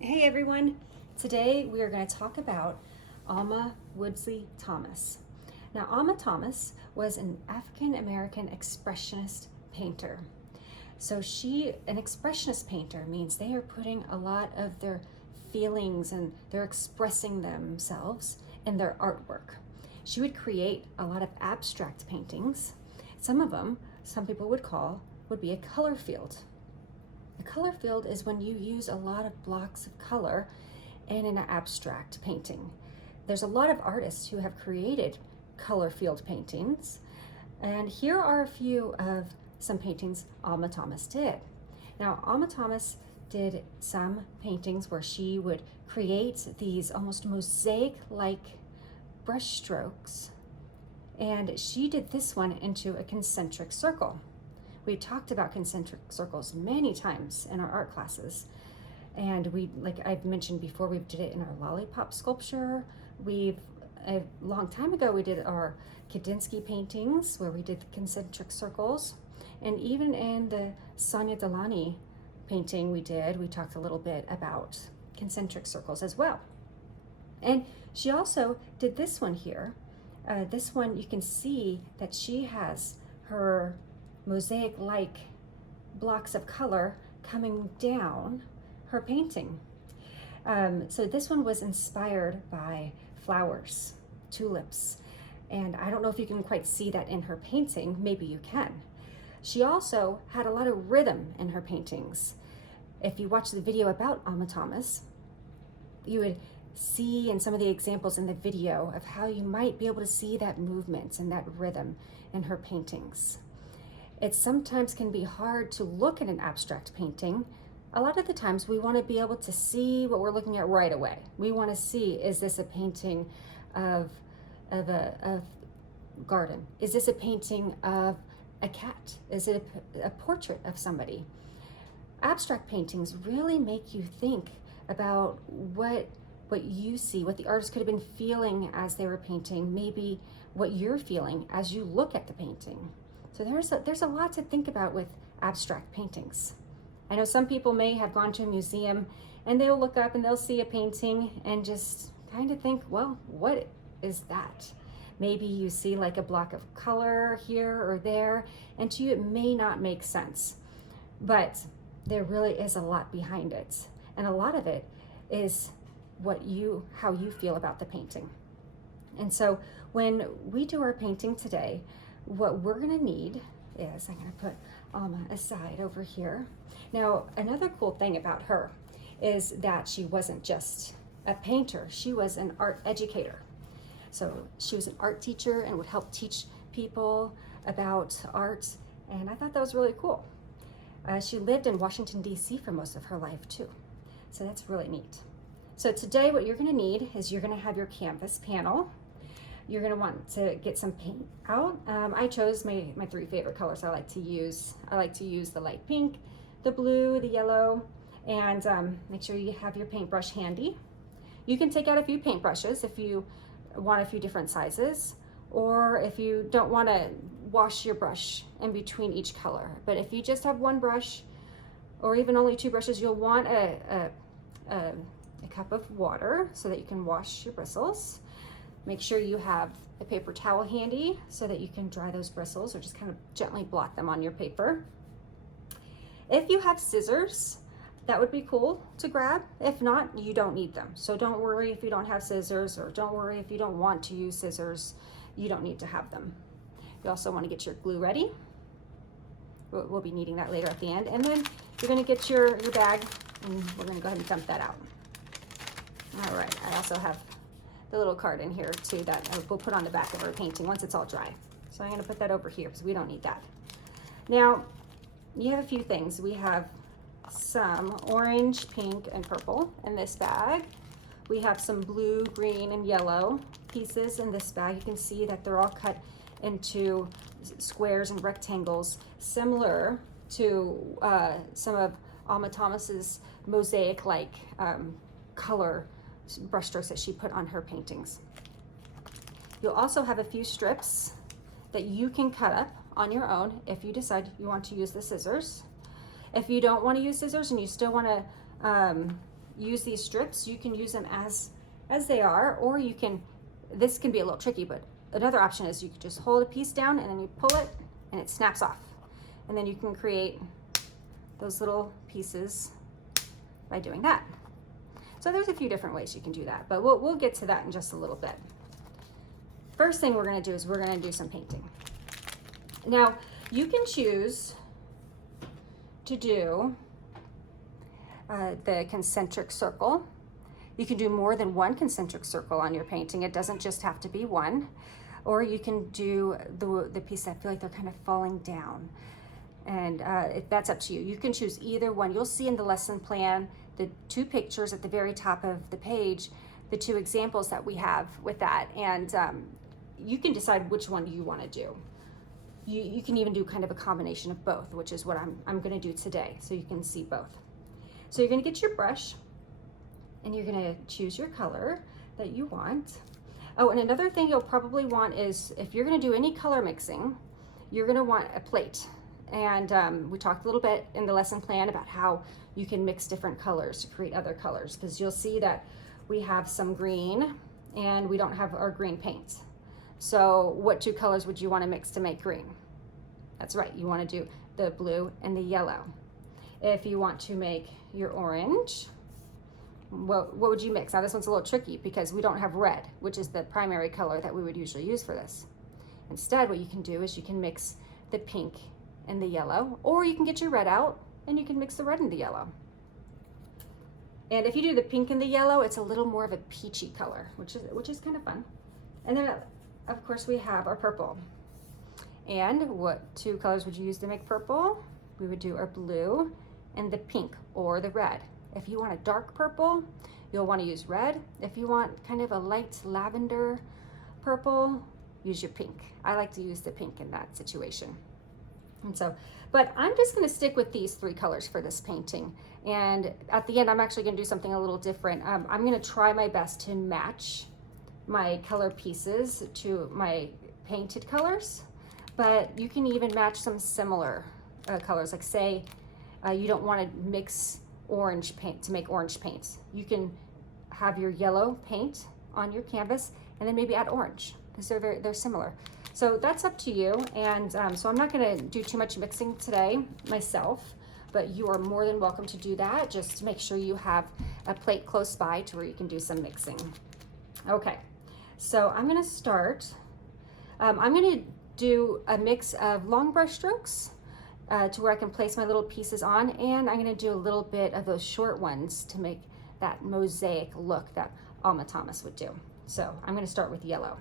Hey everyone! Today we are going to talk about Alma Woodsley Thomas. Now, Alma Thomas was an African American expressionist painter. An expressionist painter means they are putting a lot of their feelings and they're expressing themselves in their artwork. She would create a lot of abstract paintings. Some of them, some people would be a color field. A color field is when you use a lot of blocks of color in an abstract painting. There's a lot of artists who have created color field paintings, and here are a few of some paintings Alma Thomas did. Now, Alma Thomas did some paintings where she would create these almost mosaic-like brush strokes, and she did this one into a concentric circle. We've talked about concentric circles many times in our art classes. And like I've mentioned before, we did it in our lollipop sculpture. A long time ago, we did our Kandinsky paintings where we did concentric circles. And even in the Sonia Delany painting we talked a little bit about concentric circles as well. And she also did this one here. This one, you can see that she has her mosaic-like blocks of color coming down her painting. So this one was inspired by flowers, tulips, and I don't know if you can quite see that in her painting. Maybe you can. She also had a lot of rhythm in her paintings. If you watch the video about Alma Thomas, you would see in some of the examples in the video of how you might be able to see that movement and that rhythm in her paintings. It sometimes can be hard to look at an abstract painting. A lot of the times we want to be able to see what we're looking at right away. We want to see, is this a painting of a garden? Is this a painting of a cat? Is it a portrait of somebody? Abstract paintings really make you think about what you see, what the artist could have been feeling as they were painting, maybe what you're feeling as you look at the painting. So there's a lot to think about with abstract paintings. I know some people may have gone to a museum and they'll look up and they'll see a painting and just kind of think, well, what is that? Maybe you see like a block of color here or there, and to you it may not make sense. But there really is a lot behind it. And a lot of it is how you feel about the painting. And so when we do our painting today, what we're gonna need is, I'm gonna put Alma aside over here. Now, another cool thing about her is that she wasn't just a painter, she was an art educator. So she was an art teacher and would help teach people about art, and I thought that was really cool. She lived in Washington, D.C. for most of her life too, so that's really neat. So today what you're gonna need is you're gonna have your canvas panel. You're gonna want to get some paint out. I chose my three favorite colors I like to use. I like to use the light pink, the blue, the yellow, and make sure you have your paintbrush handy. You can take out a few paintbrushes if you want a few different sizes, or if you don't wanna wash your brush in between each color. But if you just have one brush, or even only two brushes, you'll want a cup of water so that you can wash your bristles. Make sure you have a paper towel handy so that you can dry those bristles or just kind of gently blot them on your paper. If you have scissors, that would be cool to grab. If not, you don't need them. So don't worry if you don't have scissors, or don't worry if you don't want to use scissors. You don't need to have them. You also want to get your glue ready. We'll be needing that later at the end. And then you're going to get your bag, and we're going to go ahead and dump that out. All right, I also have the little card in here too that we'll put on the back of our painting once it's all dry. So I'm going to put that over here because we don't need that. Now, you have a few things. We have some orange, pink, and purple in this bag. We have some blue, green, and yellow pieces in this bag. You can see that they're all cut into squares and rectangles, similar to some of Alma Thomas's mosaic-like color brushstrokes that she put on her paintings. You'll also have a few strips that you can cut up on your own if you decide you want to use the scissors. If you don't want to use scissors and you still want to use these strips, you can use them as they are, or you can, this can be a little tricky, but another option is you can just hold a piece down and then you pull it and it snaps off. And then you can create those little pieces by doing that. So there's a few different ways you can do that, but we'll get to that in just a little bit. First thing we're gonna do is we're gonna do some painting. Now, you can choose to do the concentric circle. You can do more than one concentric circle on your painting. It doesn't just have to be one. Or you can do the piece that I feel like they're kind of falling down. And that's up to you. You can choose either one. You'll see in the lesson plan the two pictures at the very top of the page, the two examples that we have with that. And you can decide which one you want to do. You can even do kind of a combination of both, which is what I'm going to do today, so you can see both. So you're going to get your brush, and you're going to choose your color that you want. Oh, and another thing you'll probably want is, if you're going to do any color mixing, you're going to want a plate. And we talked a little bit in the lesson plan about how you can mix different colors to create other colors, because you'll see that we have some green and we don't have our green paint. So what two colors would you want to mix to make green? That's right, you want to do the blue and the yellow. If you want to make your orange, what would you mix? Now this one's a little tricky because we don't have red, which is the primary color that we would usually use for this. Instead, what you can do is you can mix the pink and the yellow, or you can get your red out and you can mix the red and the yellow. And if you do the pink and the yellow, it's a little more of a peachy color, which is kind of fun. And then of course we have our purple. And what two colors would you use to make purple? We would do our blue and the pink or the red. If you want a dark purple, you'll want to use red. If you want kind of a light lavender purple, use your pink. I like to use the pink in that situation. And so, but I'm just going to stick with these three colors for this painting. And at the end, I'm actually going to do something a little different. I'm going to try my best to match my color pieces to my painted colors, but you can even match some similar colors. Like say you don't want to mix orange paint to make orange paint. You can have your yellow paint on your canvas and then maybe add orange, because they're similar. So that's up to you. And so I'm not going to do too much mixing today myself, but you are more than welcome to do that. Just make sure you have a plate close by to where you can do some mixing. Okay, so I'm going to start. I'm going to do a mix of long brush strokes to where I can place my little pieces on, and I'm going to do a little bit of those short ones to make that mosaic look that Alma Thomas would do. So I'm going to start with yellow.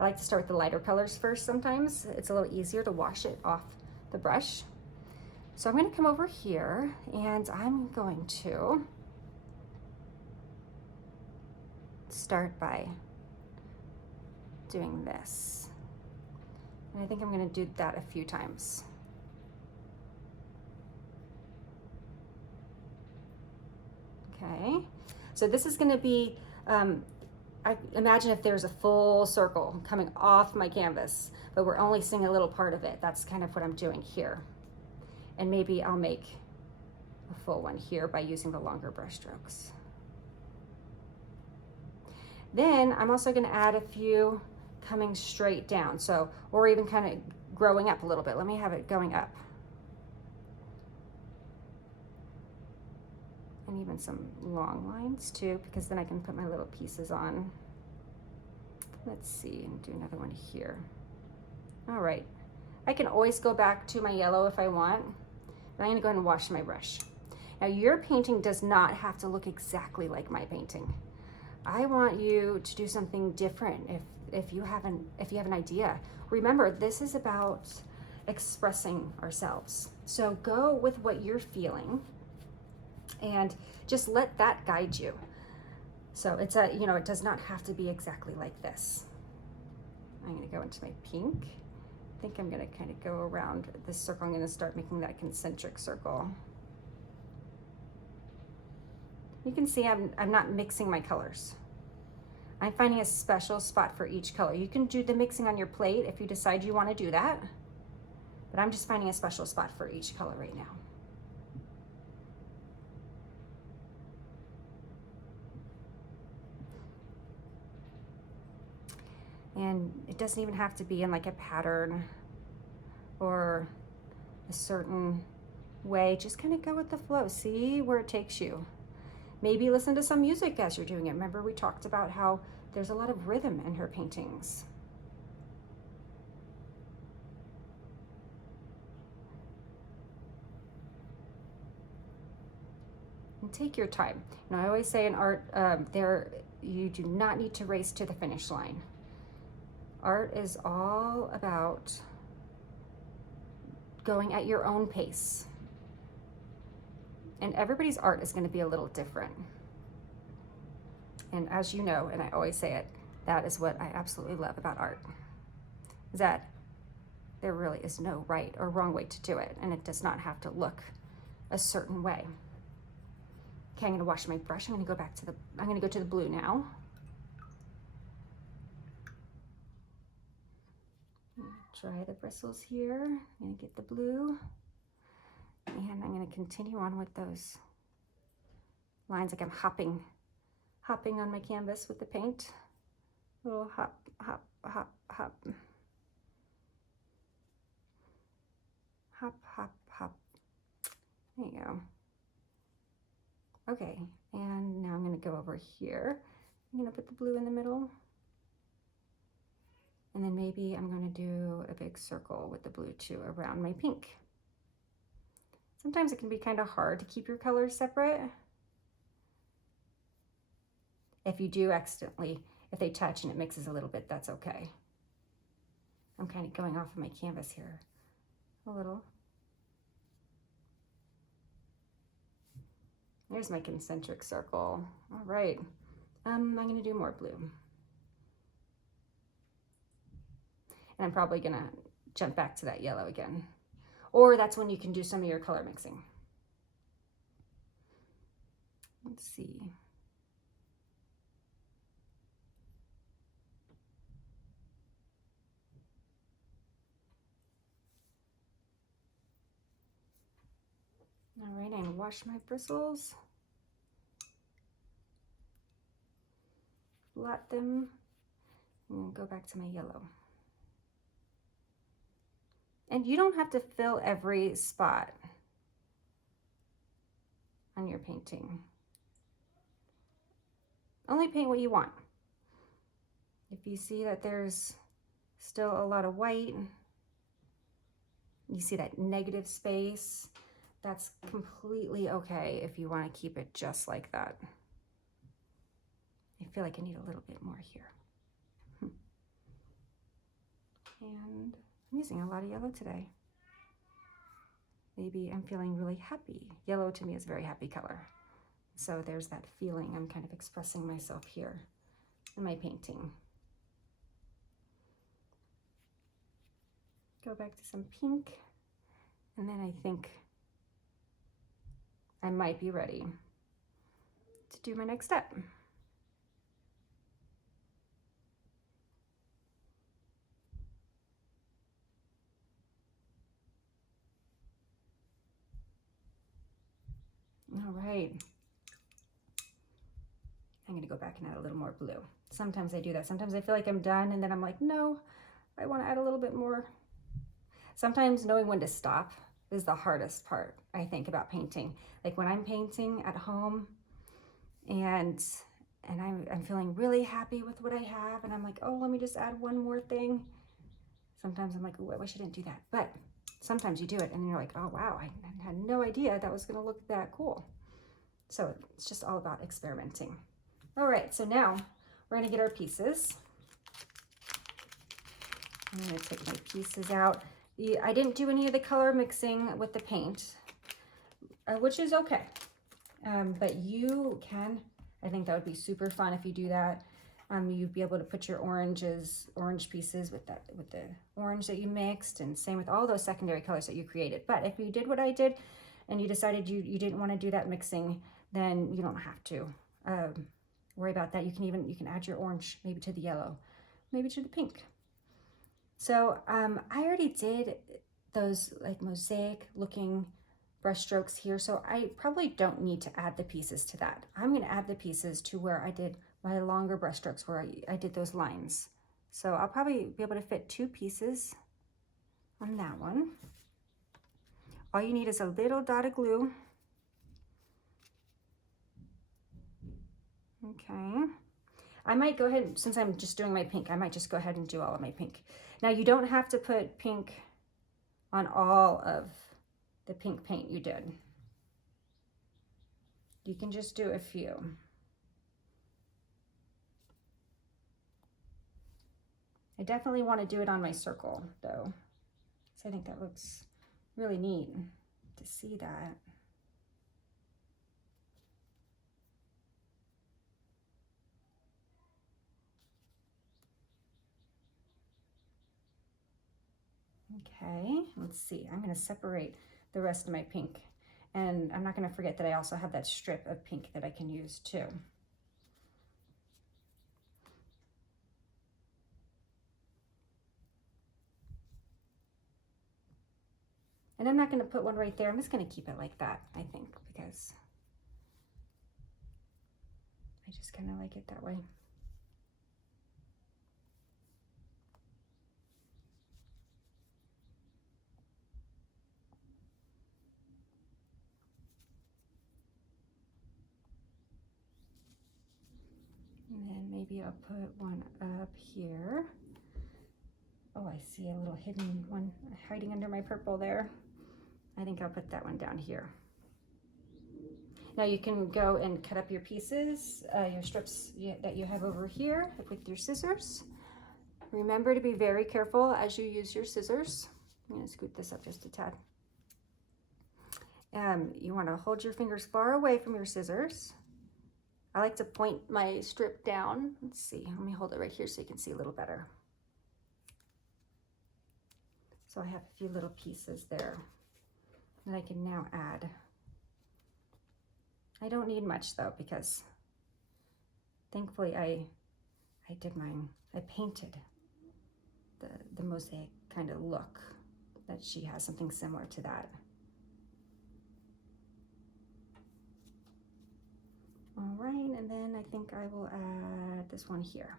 I like to start with the lighter colors first sometimes. It's a little easier to wash it off the brush. So I'm going to come over here and I'm going to start by doing this. And I think I'm going to do that a few times. Okay, so this is going to be, I imagine if there's a full circle coming off my canvas, but we're only seeing a little part of it. That's kind of what I'm doing here. And maybe I'll make a full one here by using the longer brush strokes. Then I'm also going to add a few coming straight down, so, or even kind of growing up a little bit. Let me have it going up. And even some long lines too, because then I can put my little pieces on. Let's see, and do another one here. All right, I can always go back to my yellow if I want, but I'm gonna go ahead and wash my brush. Now your painting does not have to look exactly like my painting. I want you to do something different if you have an idea. Remember, this is about expressing ourselves. So go with what you're feeling and just let that guide you. So it's it does not have to be exactly like this. I'm going to go into my pink. I think I'm going to kind of go around this circle. I'm going to start making that concentric circle. You can see I'm not mixing my colors. I'm finding a special spot for each color. You can do the mixing on your plate if you decide you want to do that, but I'm just finding a special spot for each color right now. And it doesn't even have to be in like a pattern or a certain way. Just kind of go with the flow. See where it takes you. Maybe listen to some music as you're doing it. Remember we talked about how there's a lot of rhythm in her paintings. And take your time. And I always say in art, you do not need to race to the finish line. Art is all about going at your own pace. And everybody's art is going to be a little different. And as you know, and I always say it, that is what I absolutely love about art, is that there really is no right or wrong way to do it, and it does not have to look a certain way. Okay, I'm gonna wash my brush. I'm gonna go to the blue now. Dry the bristles here. I'm gonna get the blue, and I'm gonna continue on with those lines like I'm hopping on my canvas with the paint. A little hop, hop, hop, hop. Hop, hop, hop. There you go. Okay, and now I'm gonna go over here. I'm gonna put the blue in the middle. And then maybe I'm gonna do a big circle with the blue too around my pink. Sometimes it can be kind of hard to keep your colors separate. If you do accidentally, if they touch and it mixes a little bit, that's okay. I'm kind of going off of my canvas here a little. There's my concentric circle. All right, I'm gonna do more blue. And I'm probably gonna jump back to that yellow again. Or that's when you can do some of your color mixing. Let's see. All right, I'm gonna wash my bristles. Blot them, and go back to my yellow. And you don't have to fill every spot on your painting. Only paint what you want. If you see that there's still a lot of white, you see that negative space, that's completely okay if you want to keep it just like that. I feel like I need a little bit more here. And I'm using a lot of yellow today. Maybe I'm feeling really happy. Yellow to me is a very happy color. So there's that feeling. I'm kind of expressing myself here in my painting. Go back to some pink. And then I think I might be ready to do my next step. All right. I'm gonna go back and add a little more blue. Sometimes I do that. Sometimes I feel like I'm done and then I'm like, no, I wanna add a little bit more. Sometimes knowing when to stop is the hardest part, I think, about painting. Like when I'm painting at home and I'm feeling really happy with what I have and I'm like, oh, let me just add one more thing. Sometimes I'm like, oh, I wish I didn't do that. But sometimes you do it and you're like, oh, wow, I had no idea that was gonna look that cool. So it's just all about experimenting. All right, so now we're gonna get our pieces. I'm gonna take my pieces out. I didn't do any of the color mixing with the paint, which is okay. But you can, I think that would be super fun if you do that. You'd be able to put your orange pieces with the orange that you mixed, and same with all those secondary colors that you created. But if you did what I did and you decided you didn't want to do that mixing, then you don't have to worry about that. You can add your orange maybe to the yellow, maybe to the pink. So I already did those like mosaic looking brush strokes here, so I probably don't need to add the pieces to that. I'm going to add the pieces to where I did my longer brush strokes, where I did those lines So I'll probably be able to fit 2 pieces on that one. All you need is a little dot of glue. Okay. I might go ahead, since I'm just doing my pink, I might just go ahead and do all of my pink. Now you don't have to put pink on all of the pink paint you did. You can just do a few. I definitely want to do it on my circle though. So I think that looks really neat to see that. Okay, let's see. I'm going to separate the rest of my pink. And I'm not going to forget that I also have that strip of pink that I can use too. And I'm not going to put one right there. I'm just going to keep it like that, I think, because I just kind of like it that way. And then maybe I'll put one up here. Oh, I see a little hidden one hiding under my purple there. I think I'll put that one down here. Now you can go and cut up your pieces, your strips that you have over here with your scissors. Remember to be very careful as you use your scissors. I'm going to scoot this up just a tad. You want to hold your fingers far away from your scissors. I like to point my strip down. Let's see, let me hold it right here so you can see a little better. So I have a few little pieces there that I can now add. I don't need much though, because thankfully I did mine. I painted the mosaic kind of look that she has, something similar to that. All right, and then I think I will add this one here.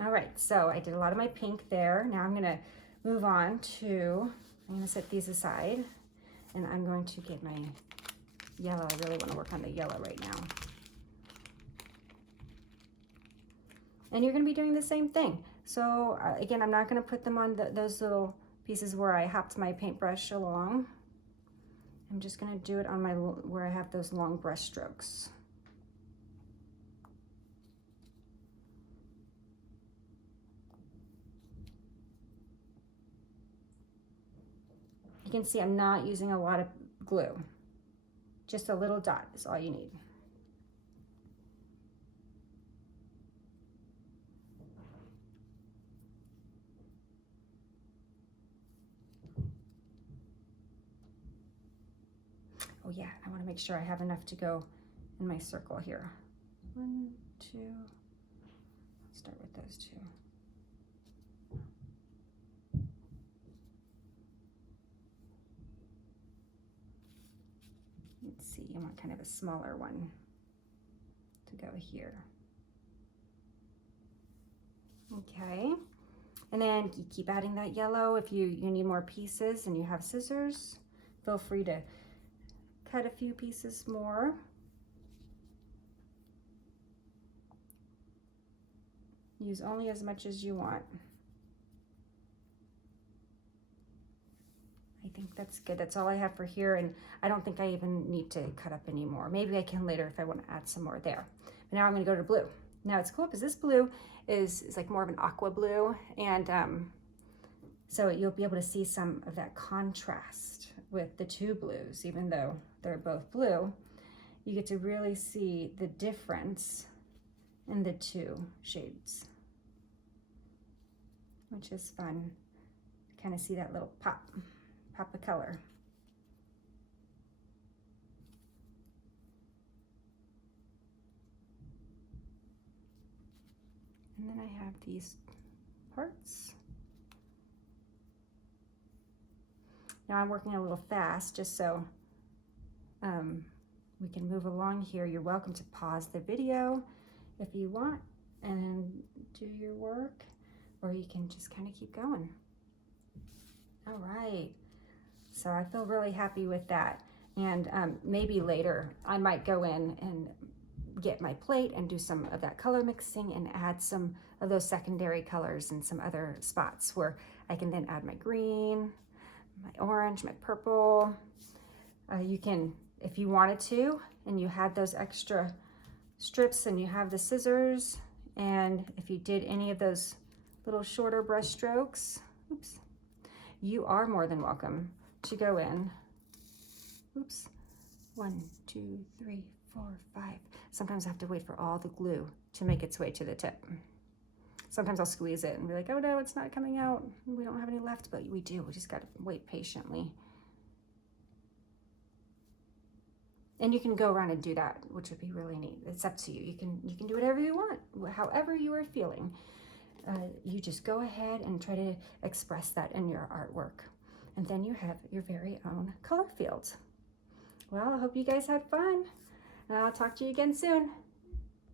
All right, so I did a lot of my pink there. Now I'm gonna move on to, I'm gonna set these aside, and I'm going to get my yellow. I really wanna work on the yellow right now. And you're gonna be doing the same thing. So again, I'm not gonna put them on those little pieces where I hopped my paintbrush along. I'm just gonna do it on my, where I have those long brush strokes. You can see I'm not using a lot of glue. Just a little dot is all you need. Oh yeah, I want to make sure I have enough to go in my circle here. 1, 2, let's start with those 2. Let's see, I want kind of a smaller one to go here. Okay, and then you keep adding that yellow. If you need more pieces and you have scissors, feel free to cut a few pieces more. Use only as much as you want. I think that's good. That's all I have for here, and I don't think I even need to cut up any more. Maybe I can later if I want to add some more there. But now I'm going to go to blue. Now it's cool because this blue is like more of an aqua blue, and so you'll be able to see some of that contrast with the 2 blues. Even though they're both blue, you get to really see the difference in the 2 shades, which is fun to kind of see that little pop of color. And then I have these parts. Now I'm working a little fast just so we can move along here. You're welcome to pause the video if you want and do your work, or you can just kind of keep going. All right, so I feel really happy with that. And maybe later I might go in and get my plate and do some of that color mixing and add some of those secondary colors in some other spots where I can then add my green, my orange, my purple. You can, if you wanted to, and you had those extra strips and you have the scissors, and if you did any of those little shorter brush strokes, oops, you are more than welcome to go in. Oops, 1, 2, 3, 4, 5. Sometimes I have to wait for all the glue to make its way to the tip. Sometimes I'll squeeze it and be like, oh no, it's not coming out. We don't have any left, but we do. We just gotta wait patiently. And you can go around and do that, which would be really neat. It's up to you. You can do whatever you want, however you are feeling. You just go ahead and try to express that in your artwork. And then you have your very own color field. Well, I hope you guys had fun, and I'll talk to you again soon.